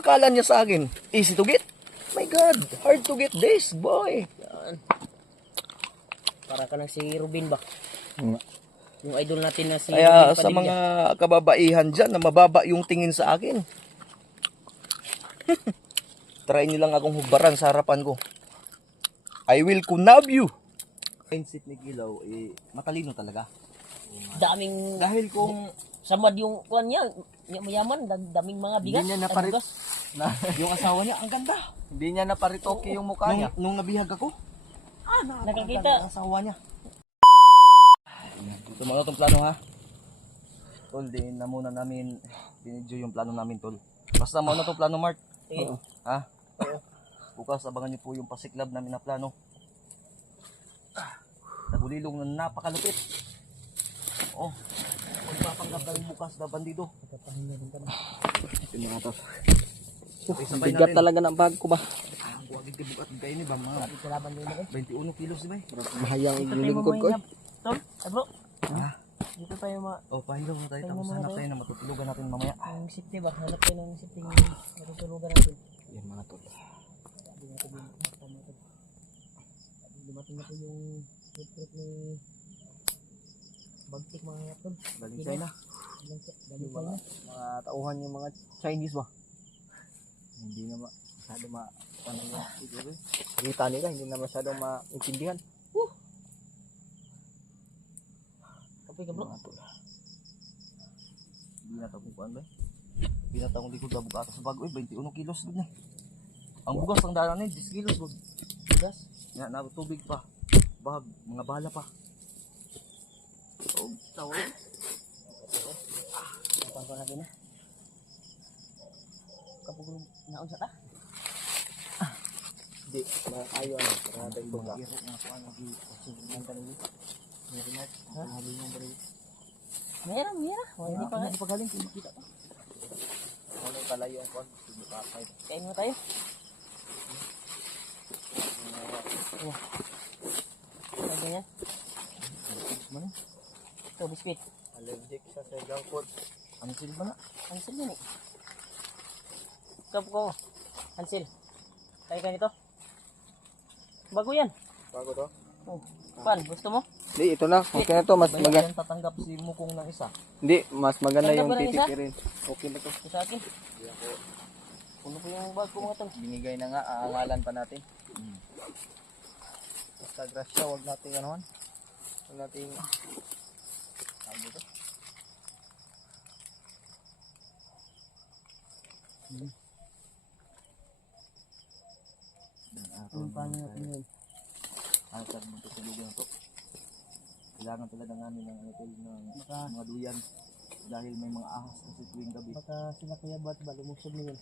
Akala niya sa akin, easy to get. My God, hard to get this, boy. Yan. Para ka ng si Rubin ba? Hmm. Yung idol natin na si Kaya Rubin sa Padilla. mga kababaihan dyan na mababa yung tingin sa akin, try nyo lang akong hubaran sa harapan ko. I will kunab you. Mindset ni Kilaw, matalino talaga. Daming Dahil kung samad yung kuan niya, mayaman, daming mga bigas. Hindi niya ay, naparit- bigas. yung asawa niya, ang ganda. Hindi niya naparitoke yung mukha niya. Nung nabihag ako, Nakakita. ang asawa niya. Ito mga itong plano ha. Tol, din na muna namin binidyo yung plano namin, tol. Basta muna itong plano, Mark. Sige. Ha? Bukas abangan niyo po yung pasiklab namin na plano. Nagulilong na napakalupit. Oh, magpapanggap kami bukas na bandido. Ito mga tol. Sabay Bigat natin. talaga ng bag ko ba? Ang kuwagin tibukat kayo ni ba mga Kalaban din ako. 21 kilos di ba? Mahayang ililingkod ko. Tom, bro. Ha? Dito tayo Oh, pahilaw na tayo. Tapos hanap tayo na matutulugan natin mamaya. ang safety ba? Hanap tayo ng safety ng matutulugan natin. Yan mga tol. Sabi natin yung makakama natin. Dumating na po yung food ni Bagtik mga tol. Galing China. Galing Yung tayo mga, na. mga tauhan yung mga Chinese ba? Hindi na masyado ano yung kita nila, hindi na masyadong maintindihan. Kapoy ka bro. Mga tol. Hindi na kung kuan ba? Hindi na kung likod na bugata sa bago. 21 kilos din eh. Ang bugas ang daan eh, 10 kilos. Bugas. Nga, na tubig pa. Bahag, mga bala pa. Oh, tawo. Napang ko natin na. Kapag naon sa ta. Hindi, maayo ano, para natin buga. Giro nga kuan lagi. Ang kanili. Meron na. Ha? Ang halo yung bari. Meron. Hindi pa nga. Hindi pa galing, kita pa. Ano kalayo ang kon? Hindi pa kahit. Kain mo tayo. Ano ganyan? Man, Ito, biskuit. Allergic sa segang food. ang silba na. Hansel yan eh. Kapo ko. Hansel. Kaya ka nito. Bago yan. Bago to? Oh. Pan, gusto mo? Hindi, ito na. Okay na to. Mas May maganda. yan tatanggap si Mukong ng isa. Hindi, mas maganda Tanggap yung ba ng isa? titikirin. Okay na to. Ito sa akin. Puno po yung bag ko mga tol. Binigay na nga, aangalan pa natin. Basta grasya, huwag nating anuhan. Huwag nating... Ano to? Paano natin yun? Ang tag mo sa lugar na to. Kailangan talaga namin ng ano tol, ng Baka, mga duyan. Dahil may mga ahas kasi tuwing gabi. baka sila kuya bat ba lumusog na yun.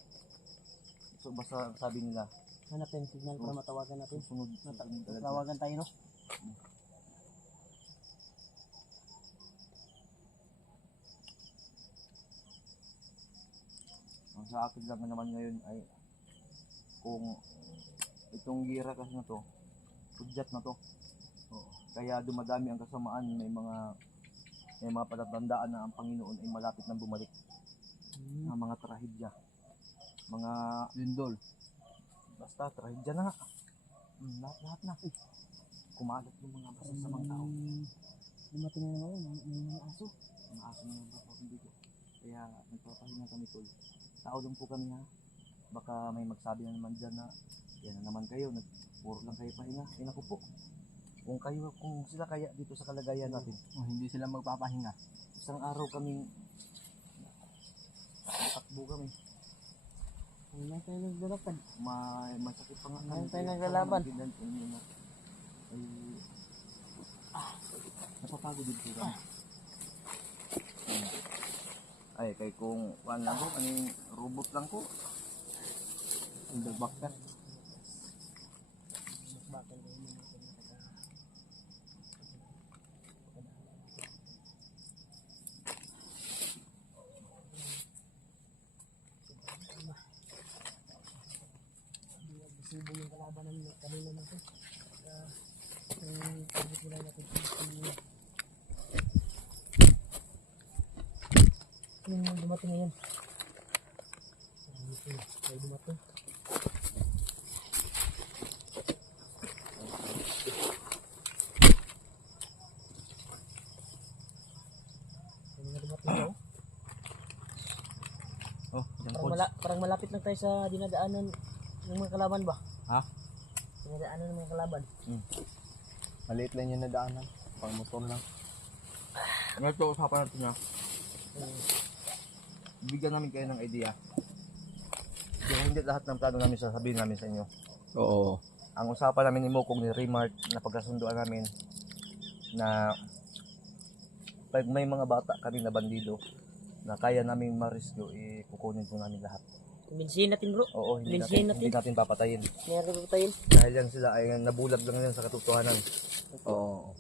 So basta sabi nila, Hanap tayo ng signal para matawagan natin. susunod talaga. Matawagan tayo no? Ang sa akin lang naman ngayon ay kung itong gira kasi na to, pudyat na to. Oo. Kaya dumadami ang kasamaan, may mga palatandaan na ang Panginoon ay malapit nang bumalik. Ang mga trahedya, mga lindol. Basta trahedya na nga. Lahat na. Kumalat yung mga masasamang tao. Dumating na naman yun, may mga aso. Mga aso na yung kapatid dito. Kaya nagpapahinga kami tol. Tao lang po kami ha. Baka may magsabi na naman dyan na yan na naman kayo, puro lang kayo pahinga. Ay naku po. Kung sila kaya dito sa kalagayan natin, hindi sila magpapahinga. isang araw kaming takbo kami. Hindi tayo naglalakad. May sakit pa nga. Ngayon tayo naglalaban. Ay, napapagod din po kami. Ay, kay kung kuan lang ko, kaning robot lang ko. Dagbak ka. Bakit kayo naman ito Sibo yung kalaban ng kanina natin. Yung pagkakit nila natin. Yung dumating ngayon. May dumating. May mga dumating daw. Oh, yung Parang malapit lang tayo sa dinadaanan ng mga kalaban ba? Ha? Dinadaanan ng mga kalaban. Maliit lang yung nadaanan. Pang motor lang. Ito, usapan natin na. Hmm. Bigyan namin kayo ng idea. Pero hindi lahat ng plano namin sasabihin namin sa inyo. Oo. Ang usapan namin ni Mokong ni Remart na pagkasunduan namin na pag may mga bata kami na bandido na kaya naming ma-rescue, kukunin po namin lahat. Kumbinsihin natin bro. Oo, Kumbinsihin hindi natin papatayin. Meron ko tayo. Dahil yan sila ay nabulag lang yan sa katotohanan. Oo.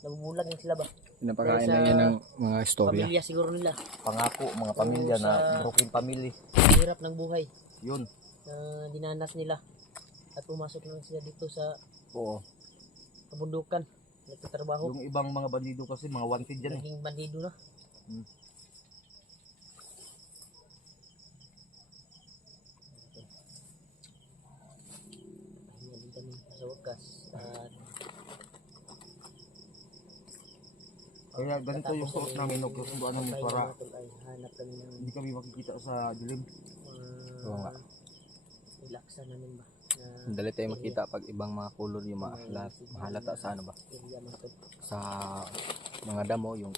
Nabubulag na sila ba? Pinapakain Sa lang yan ng mga istorya. Pamilya siguro nila. Pangako, mga pamilya na sa- broken family. Hirap ng buhay Yun. na dinanas nila. At pumasok lang sila dito sa Oo. kabundukan. Nagtatrabaho. Yung ibang mga bandido kasi mga wanted yan eh. Naging bandido na. Pahinga din kami sa wakas. At Kaya ganito yung suot namin, nagkasunduan namin para ay hanap kami ng hindi kami makikita sa dilim. Oo nga. relaxan namin ba na Dali tayo makita pag ibang mga color yung mahalata sa ano ba? area man to. Sa mga damo, yung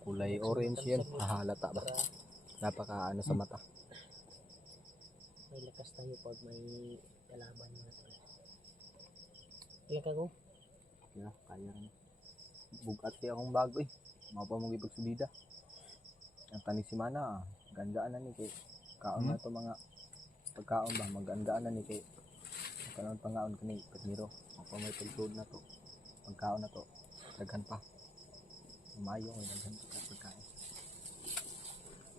kulay orange yan. Mahalata ba? Para Napaka ano sa mata. may lakas tayo pag may kalaban mga tol. Kaya ka ko? Kaya, kaya rin. Bugat kaya akong bago eh. Mapa mong ipagsubida. Ang tanisimana, gandaan na ni kay kaon na to mga pagkaon ba, magandaan na ni kay kanon pangaon kani Katmiro. Mapa may tulod na to. Pagkaon na to, daghan pa. Mayo ay daghan pa pagkain.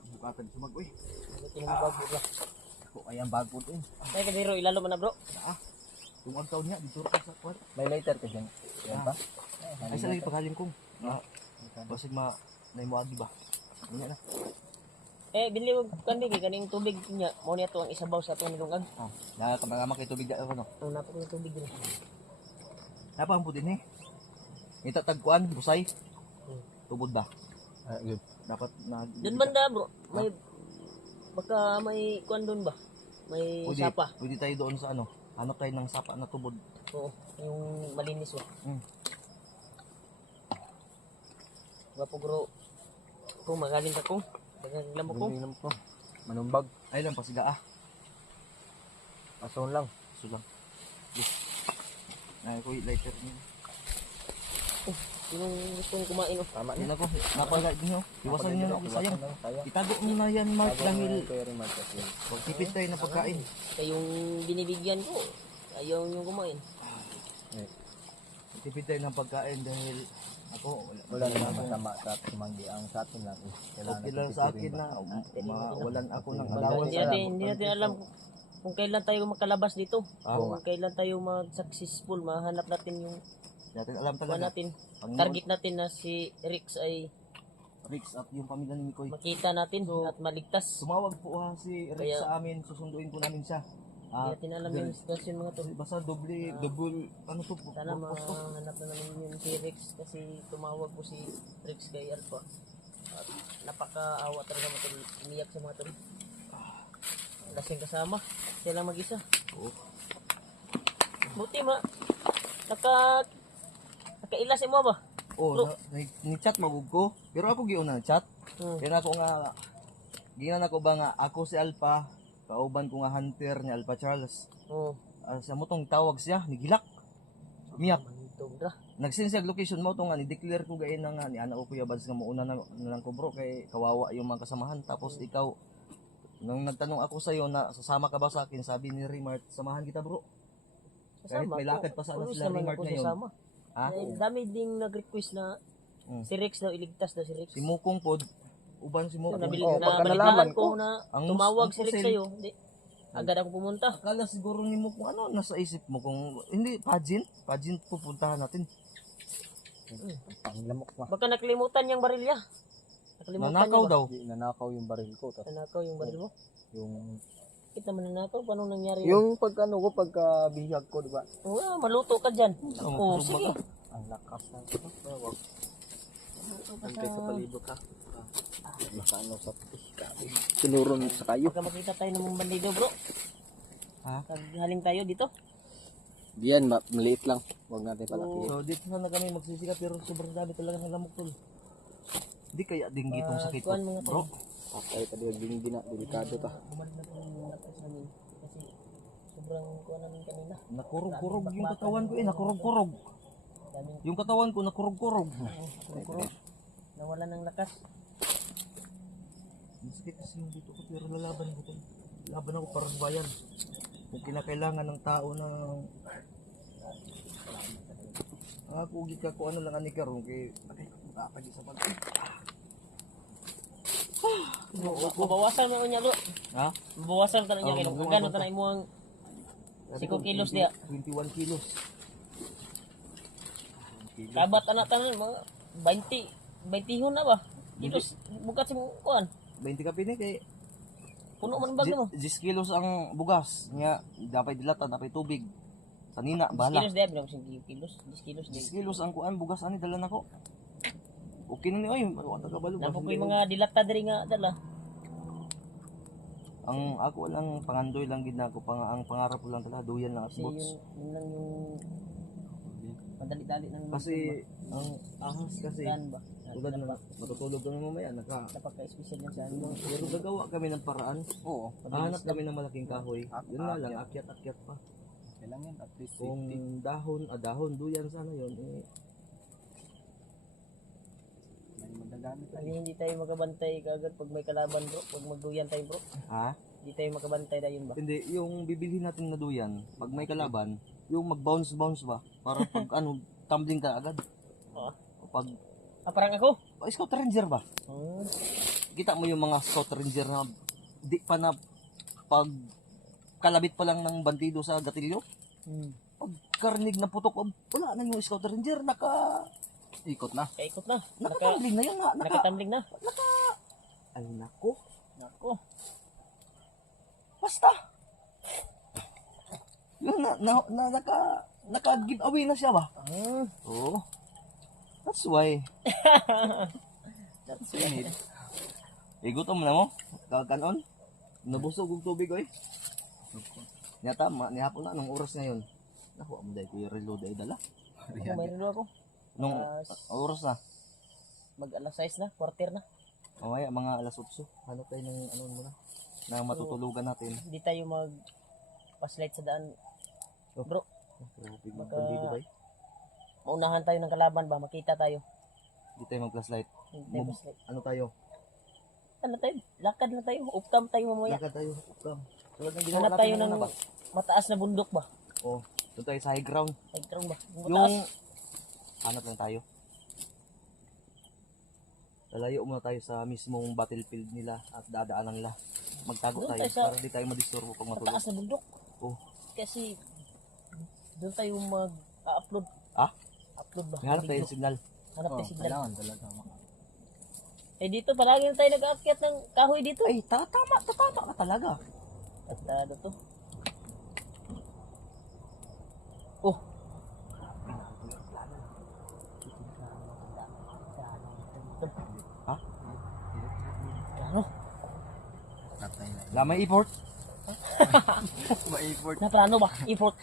Bukatan sumag, uy. Ano tinamabag mo ba? Ako ay ang bago din. Kaya ka biro, ilalo mo na bro. Kung ang taon niya, dito ka sa kwat. May lighter ka dyan. Yan pa? Ay, sa lagi paghalim kong. Basig naimuagi ba? Ano na? Eh, binili ko kandi kay kaning tubig niya. Mo niya to ang isabaw sa atong nilungag. Oh, nakakamama kay tubig dyan. Ano? Ang napok ng tubig din. Napang po din eh. Ita tagkuan, busay. Tubod ba? Good. Dapat na... Doon banda bro, may baka may kuan doon ba? May Pwede, sapa. pwede tayo doon sa ano. Hanap tayo ng sapa na tubod. Oo, yung malinis ba? Wapo bro. Kung magaling ka kung. Magaling mo kung. Minum ko. Manumbag. Ay lang, pasiga ah. Pason lang. So lang. Ay, ko lighter niyo. Yung gustong kumain oh. Tama Yan na. ako, napagay niyo. Iwasan niyo na, sayang. Sayang. Itago mo na yan, Mark, dahil Very much. Yes. magtipid tayo na pagkain. Kaya yung binibigyan ko, ayaw yung kumain. Magtipid tayo ng pagkain dahil ako, Wala naman masama sa tumanggi. Ang sa atin lang is kailangan okay lang sa akin na mawalan ako ng Wala allowance. Hindi natin alam kung kailan tayo makalabas dito. Oo Kung kailan tayo mag-successful, mahanap natin yung Natin alam kuha talaga. natin. Panginoon, Target natin na si Rex ay Rix at yung pamilya ni Mikoy. makita natin So, at maligtas. Tumawag po si Rix Kaya- sa amin, susunduin po namin siya. Hindi natin alam yung sitwasyon mga to. Basta double, ano to, Sana purpose to. mahanap na namin yun si Rex kasi tumawag po si Rex kay Alpha. At napakaawa talaga mga tol. Umiyak sa mga tol. Wala siyang kasama. Siya lang mag-isa. Oo. Buti nakailas mo ba? Oh, ni-chat magug ko. Pero ako giuna na chat. Hmm. Kaya ako nga, ginan ako ba nga, ako si Alpha, kauban ko nga hunter ni Alpha Charles. Oo. Sa mo tong tawag siya, nigilak. Miyak. Mantog ra. Nag-send siya location mo to nga, ni-declare ko gayon na nga, ni Ana o Kuya Bads nga mauna na lang ko bro, kay kawawa yung mga kasamahan. Tapos ikaw, nung nagtanong ako sa'yo na sasama ka ba sa akin, sabi ni Remart, samahan kita bro. Kahit may lakad pa sana Always sila naman Remart ako ngayon. sasama. Ha? Ay, dami ding nag-request na si Rex daw, iligtas daw si Rex. Si Mukong pod, uban si Mukong. pagka Nabalitaan nalaman ko ko, na ang tumawag ang si Rex pusil, sa'yo. Hindi. Agad ako pumunta. Akala siguro ni Mukong ano, nasa isip mo kung, hindi, pageant pupuntahan natin. Panglamok pa. Baka nakalimutan yung barilya. Nakalimutan Nanakaw niya ba? daw. Nanakaw yung baril ko. Tapos Nanakaw yung baril mo. yung Sakit naman na to. Paano nangyari? Yung pagka bihag ko, di ba? Maluto ka dyan. Oo, sige. Ang lakas na ito. Wag. Maluto ka Antay sa sa... palibot ka. Nakaano sa sinuron sa kayo. Baka makita tayo ng mga bandido, bro. Ha? Haling tayo dito. Diyan, maliit lang. Huwag natin palaki. So dito sana kami magsisikat pero sobrang dami talaga ng lamok tol. Di kaya dinggitong sakit ko, kuwan mga bro. Patay ka diwag din na. Delikado ka. Bumalik na po yung lakas namin. Kasi sobrang kuwan namin kanina. Nakurog-kurog yung katawan ko nakurog-kurog. Daming Yung katawan ko nakurog-kurog. kurog. Nawala ng lakas. Masakit kasi yung dito ko pero lalaban ko tol. Laban ako para sa bayan. Kung kinakailangan ng tao na ako gid ka ko ano lang ani karon kay nakay sa pag. Mabawasan mo niya, bro. Ha? Mabawasan ka na niya. Oh, Kaya mabawasan gano'n ta. ka na imuang 5 kilos diya. 21 kilos. Kabat anak tanan mga 20 hon na ba? Kilos bukat sa mga kuwan. 20 ka pini kay Puno man bag mo. 10 kilos ang bugas nya dapat dilata dapat tubig. Sanina 10 bala. kilos diya, bilang 5 kilos. 10 kilos 10 diya. kilos ang kuan bugas ani dala nako. Okay na ni oy, wala ta kabalo. Napo ko yung mga dilata diri nga dala. Ang ako lang pangandoy lang gid nako ang pangarap ko lang talaga duyan lang at Kasi bots. yun lang yung madali-dali ng Kasi ang ahas kasi gan ba? tulad na matutulog kami mamaya Napaka-special yan sa ano. pero gagawa kami ng paraan. Oo. Hanap kami ng malaking kahoy. Yun nga lang akyat-akyat pa. Kailangan at least Kung dahon duyan sana yun eh may magagamit. Kasi hindi tayo makabantay kagad pag may kalaban, bro. Pag magduyan tayo, bro. ha? Hindi tayo makabantay na yun ba? Hindi, yung bibilhin natin na duyan, pag may kalaban, yung mag-bounce ba? Para pag tumbling ka agad. Oo. Pag Parang ako. Scout Ranger ba? Kita mo yung mga Scout Ranger na di pa na pag kalabit pa lang ng bandido sa gatilyo. Pag karinig na putok, wala na yung Scout Ranger, Ikot na. Kaikot na. nakatumbling na yun. Nakatambling na. Ay nako, Nako. basta. Yung naka-giveaway na siya ba? Oo. That's why. That's Sinid. Gutom na mo? Kakanon? Nabusog og tubig oy. Nyata, nihapon na anong oras ngayon? Nakuha mo dahil ko yung reload ay dala. Ako, mayroon ako. Nung oras na. Mag alas 6 na, quarter na. Mamaya mga alas 8. Hanap tayo ng ano muna. Na matutulugan natin. Hindi tayo mag paslight sa daan. Bro, Grabe mga Baka- bandido ba? maunahan tayo ng kalaban ba? Makita tayo. Hindi tayo mag-flashlight. Hindi tayo Move. paslight. Ano tayo? Ano tayo? Lakad na tayo. Upcam tayo mamaya. Lakad tayo. Come. Tulad ng ginawa Hanap natin tayo ng ng una ba? mataas na bundok ba? Oh, doon tayo sa high ground. Pagtrong ba? Yung hanap lang tayo. Lalayo muna tayo sa mismong battlefield nila at dadaanan nila. Magtago Doon tayo tayo sa- para di tayo madisturbo pag matulog. mataas na bundok. Oh. Kasi doon tayo mag-upload. Ah? Upload ba? Hanap tayo Video. ng signal. Hanap tayo signal. Kailangan talaga. Eh dito palagi na tayo nag-aakyat ng kahoy dito. Ay, tatama ka talaga. At ano to? Oh. Ha? Ano? Natay na. Lamay effort. Ma-effort. Na plano ba? Import.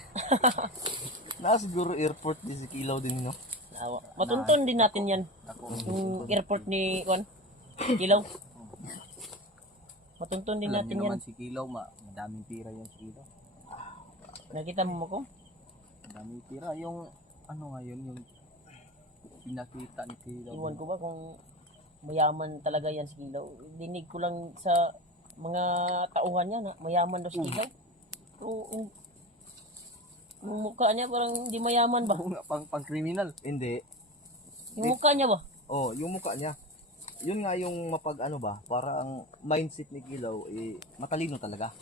Na siguro airport di si Kilaw din, no? Nawa. Matunton din natin yan. Ako. Yung airport ni Juan. Kilaw. Matunton din Alam natin niyo yan. naman si Kilaw, madaming tira yung si Kilaw. Nakita mo ko? Madaming tira. Yung ano ngayon, yung pinakita ni Kilaw. Iwan ko ba kung mayaman talaga yan si Kilaw. Dinig ko lang sa mga tauhan niya na mayaman daw si Kilaw. Pero yung mukha niya parang hindi mayaman ba? Pang criminal. Hindi. Yung mukha niya ba? Oh, yung mukha niya. Yun nga yung mapag ano ba, para ang mindset ni Kilaw eh matalino talaga.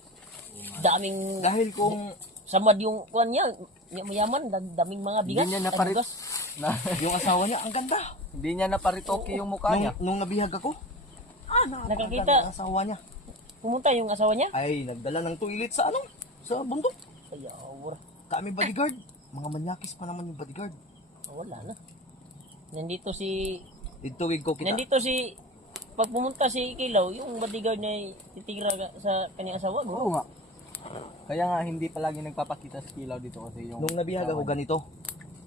Daming Dahil kung samad yung kuan niya, mayaman, daming mga bigas. Hindi niya ay, naparit. bigas. yung asawa niya ang ganda. Hindi niya naparitoke yung mukha niya. Nung nabihag ako, Nakakita. ang asawa niya. pumunta yung asawa niya? Ay, nagdala ng toilet sa ano? Sa bundok. Ay, awar. Kami bodyguard. Mga manyakis pa naman yung bodyguard. Wala na. Nandito si... Ituwig ko kita. Nandito si... Pag pumunta si Kilaw, yung bodyguard niya titira sa kanyang asawa. Oo nga. Kaya nga hindi palagi nagpapakita si Kilaw dito kasi yung... Nung nabihag ako ganito,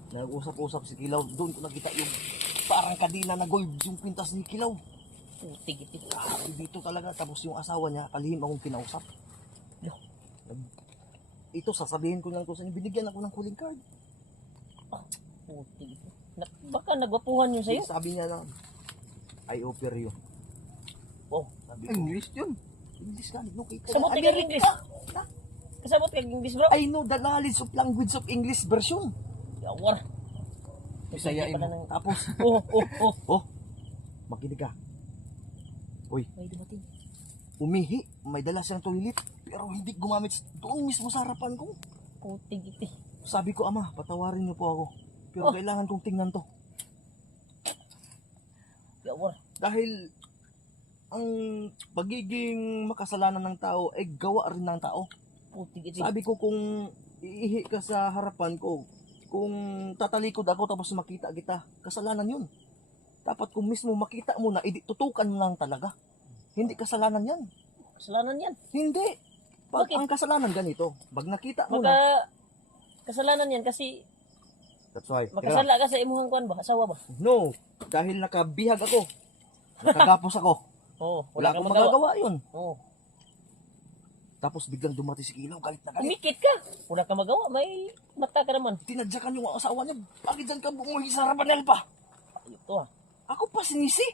nag-usap-usap si Kilaw, doon ko nakita yung parang kadina na gold yung pintas ni Kilaw. Putig iti. Grabe dito talaga. Tapos yung asawa niya, kalihim akong kinausap. Ito, sasabihin ko lang to sa inyo, binigyan ako ng calling card. Putig iti. Baka nagwapuhan yun sa'yo? Sabi niya na, I offer you. Wow. Sabi ko, English yun. English ka, no, kita. Kasabot ka ng English. Kasabot ka ng English, bro. I know the knowledge of language of English version. Yawar. Bisaya Pala mo. ng- Tapos, Oh. makinig ka. Uy, May dumating. umihi. May dala siyang toilet. Pero hindi gumamit doon mismo sa harapan ko. Putig iti. Sabi ko, Ama, patawarin niyo po ako. Pero kailangan kong tingnan to. Yawar. Dahil ang pagiging makasalanan ng tao ay gawa rin ng tao. Putig iti. Sabi ko kung iihi ka sa harapan ko, kung tatalikod ako tapos makita kita, kasalanan yun. Dapat kung mismo makita mo na, tutukan mo lang talaga. Hindi kasalanan yan. Kasalanan yan. Hindi. Pag Bakit? ang kasalanan ganito, pag nakita mo na. Baka kasalanan yan kasi That's why. makasala ka sa imuhang kuan ba? Asawa ba? No, dahil nakabihag ako. Nakagapos ako. Oo. Wala akong magagawa yun. Oo. Tapos biglang dumating si Kilaw, galit na galit. Umikit ka. Wala ka magawa. May mata ka naman. Tinadyakan yung asawa niya. Bakit dyan ka bumuhi sa harapan niya pa? Ayun to ah. Ako pa sinisi.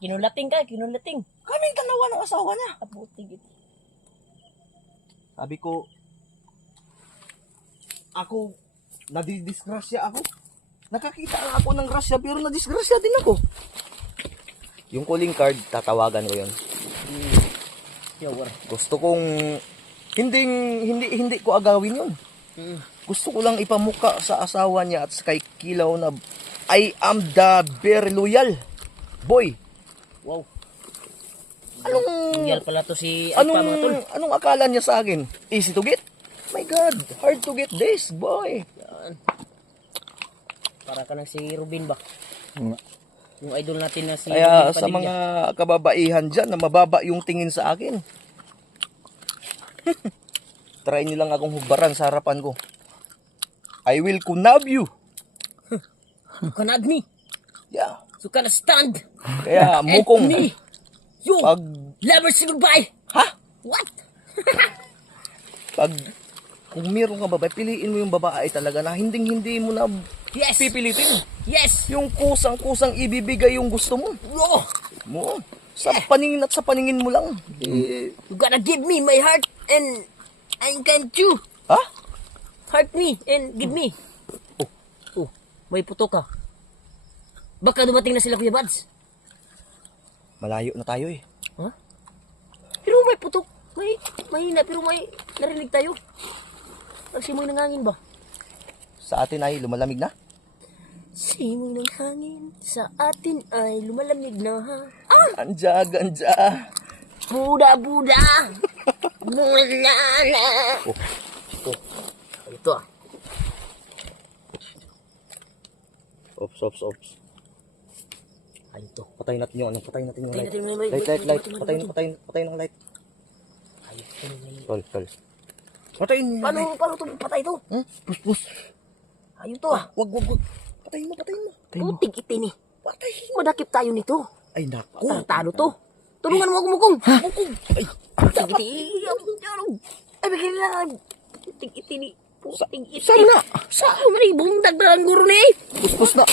Kinulating ka. Kinulating. Kaming dalawa ng asawa niya. Abutig ito. Sabi ko, ako, nadidisgrasya ako. Nakakita nga ako ng grasya, pero nadisgrasya din ako. Yung calling card, tatawagan ko yun. Yawar. Gusto kong, hindi ko agawin yun. Gusto ko lang ipamuka sa asawa niya at sa kay Kilaw na I am the very loyal boy. Wow. Anong, Loyal pala to si Alpa mga tol. anong akala niya sa akin? Easy to get? My God, hard to get this, boy. Yan. Para ka ng si Rubin ba? Oo nga. Yung idol natin na si Kaya Rubin sa Padilla. mga kababaihan dyan na mababa yung tingin sa akin, try nyo lang akong hubaran sa harapan ko. I will kunab you. You cannot me. Yeah. You cannot stand. Kaya mukong me. You pag never say goodbye. ha? What? Pag kung meron ka babae, piliin mo yung babae talaga na hindi mo na Yes. pipilitin. Yes. Yung kusang ibibigay yung gusto mo. Oh. Mo. Sa paningin at sa paningin mo lang. Eh, You gotta give me my heart and I can you. ha? Heart me and give me. Oh, may puto ka. Baka dumating na sila Kuya Bads. Malayo na tayo eh. Ha? Pero may putok. May mahina pero may narinig tayo. Nagsimoy ng hangin ba? Sa atin ay lumalamig na. Simoy ng hangin sa atin ay lumalamig na ha. Ganja, ganja. Buda. Mula na. Oh. Ito ah. Ops. Ano to? Patayin natin yung ano, patayin natin yung light. Patayin natin yung light. Light. Patayin ng light. Tol. Patayin niyo. Paano to patay to? Pus. Ayun to ah. Wag. Patayin mo. Putik itin eh. Patayin. Madakip tayo nito. Ay, naku. Talo to. Tulungan mo ako mukong. Mukong. Ay, Putik itin. Ay, bigyan na. Putik itin eh. Putik itin. saan na? Saan? Mali, bundag na lang guro na eh. Pus na.